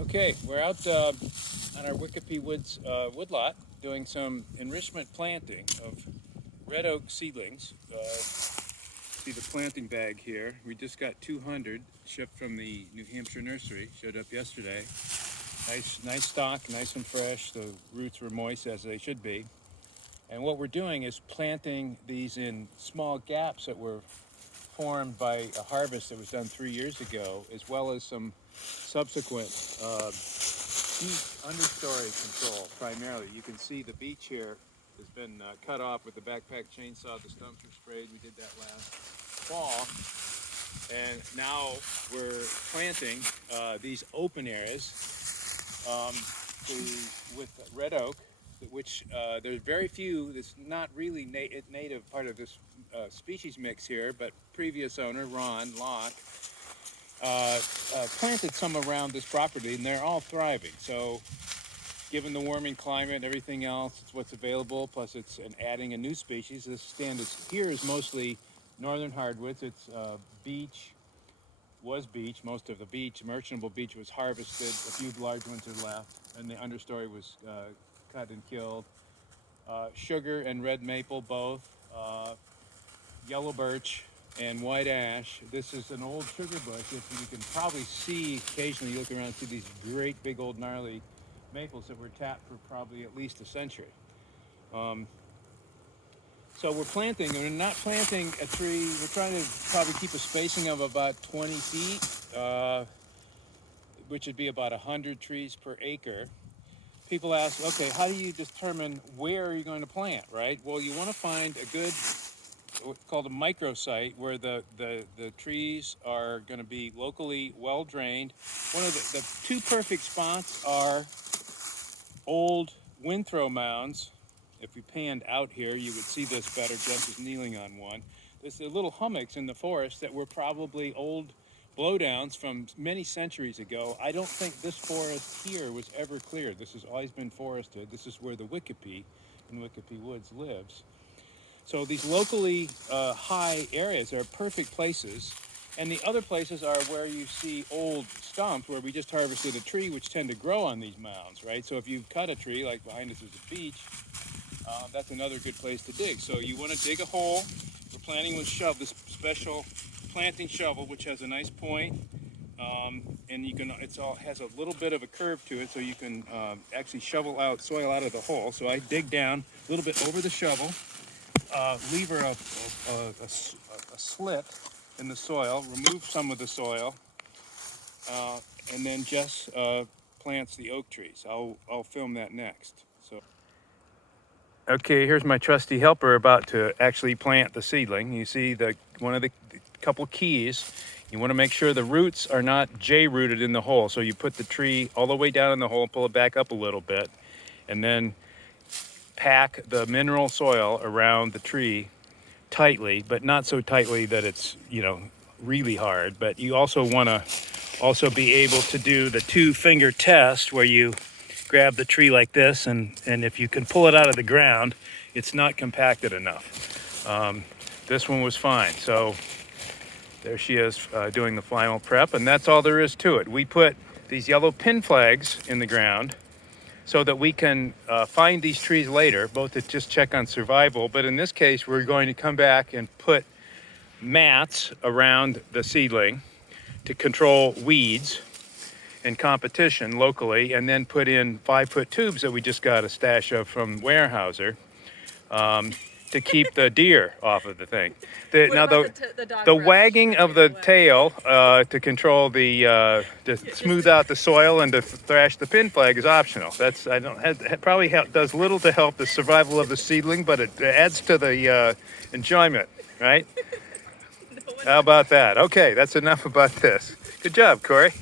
Okay, we're out on our Wicopy Woods woodlot doing some enrichment planting of red oak seedlings. See the planting bag here. We just got 200 shipped from the New Hampshire nursery. Showed up yesterday. Nice stock, nice and fresh. The roots were moist as they should be. And what we're doing is planting these in small gaps that were formed by a harvest that was done 3 years ago, as well as some subsequent beech understory control primarily. You can see the beech here has been cut off with the backpack chainsaw. The stumps were sprayed. We did that last fall. And now we're planting these open areas with red oak, which there's very few. It's not really native part of this species mix here, but previous owner Ron Locke planted some around this property, and they're all thriving. So given the warming climate, everything else, it's what's available, plus it's adding a new species. This stand here is mostly northern hardwoods. It's beech, most of the beech, merchantable beech was harvested, a few large ones are left, and the understory was cut and killed. Sugar and red maple both, yellow birch and white ash. This is an old sugar bush. If you can probably see, occasionally you look around and see these great big old gnarly maples that were tapped for probably at least a century. So we're planting, and we're not planting a tree. We're trying to probably keep a spacing of about 20 feet, which would be about 100 trees per acre. People ask, okay, how do you determine where you're going to plant, right? Well, you want to find a good, what's called a microsite, where the trees are going to be locally well drained. One of the two perfect spots are old windthrow mounds. If we panned out here, you would see this better. Jess is kneeling on one. There's the little hummocks in the forest that were probably old blowdowns from many centuries ago. I don't think this forest here was ever cleared. This has always been forested. This is where the Wicopy in Wicopy Woods lives. So these locally high areas are perfect places. And the other places are where you see old stumps, where we just harvested a tree, which tend to grow on these mounds, right? So if you've cut a tree, like behind us is a beech, that's another good place to dig. So you want to dig a hole. We're planting with this special planting shovel, which has a nice point, and you can. Has a little bit of a curve to it, so you can actually shovel out soil out of the hole. So I dig down a little bit over the shovel, lever a slit in the soil, remove some of the soil, and then Jess plants the oak trees. I'll film that next. So. Okay, here's my trusty helper about to actually plant the seedling. You see one of the couple keys. You want to make sure the roots are not J-rooted in the hole. So you put the tree all the way down in the hole, pull it back up a little bit, and then pack the mineral soil around the tree tightly, but not so tightly that it's, really hard. But you also want to be able to do the 2-finger test, where you grab the tree like this, and if you can pull it out of the ground, it's not compacted enough. This one was fine. So there she is doing the final prep, and that's all there is to it. We put these yellow pin flags in the ground so that we can find these trees later, both to just check on survival, but in this case we're going to come back and put mats around the seedling to control weeds and competition locally, and then put in 5-foot tubes that we just got a stash of from Weyerhaeuser to keep the deer off of the thing. The wagging of the tail to control to smooth out the soil and to thrash the pin flag is optional. It probably does little to help the survival of the seedling, but it adds to the enjoyment, right? How about that? Okay, that's enough about this. Good job, Cori.